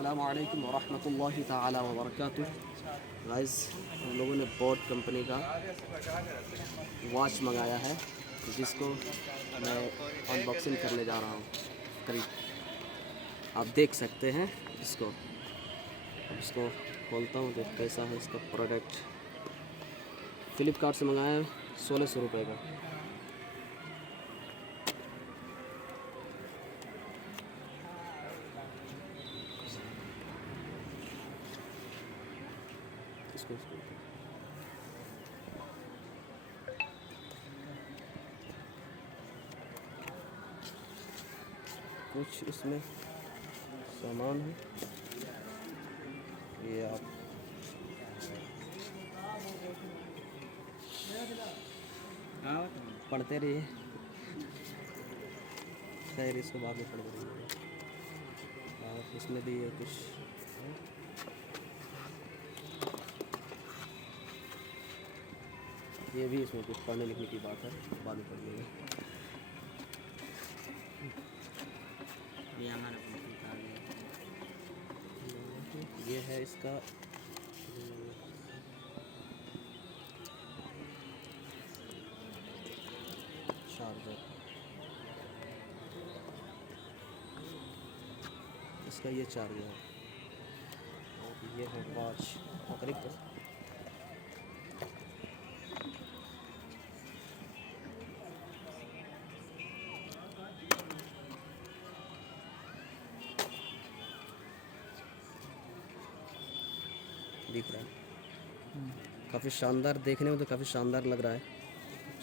अस्सलामु अलैकुम वरहमतुल्लाहि ताला व बरकातुहू। गाइस, हम लोगों ने बोट कंपनी का वॉच मंगाया है, जिसको मैं अनबॉक्सिंग करने जा रहा हूँ। करीब आप देख सकते हैं इसको। इसको खोलता हूँ तो कैसा है इसका प्रोडक्ट। फ्लिपकार्ट से मंगाया है 1600 रुपये का। इसको कुछ इसमें सामान है, ये आप पढ़ते रहिए, खैर इसको बाद में पढ़ रही। और इसमें भी है कुछ, ये भी इसमें कुछ पढ़ने लिखने की बात है, बाद में पढ़ लेंगे। ये है इसका चार्जर, इसका ये चार्जर है, और ये है वॉच। करीब तो दिख रहा है, काफ़ी शानदार, देखने में तो काफ़ी शानदार लग रहा है।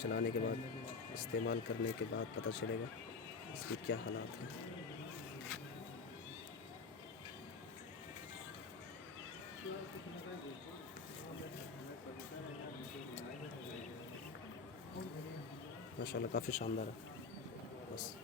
चलाने के बाद, इस्तेमाल करने के बाद पता चलेगा इसकी क्या हालात हैं। माशाल्लाह काफ़ी शानदार है बस।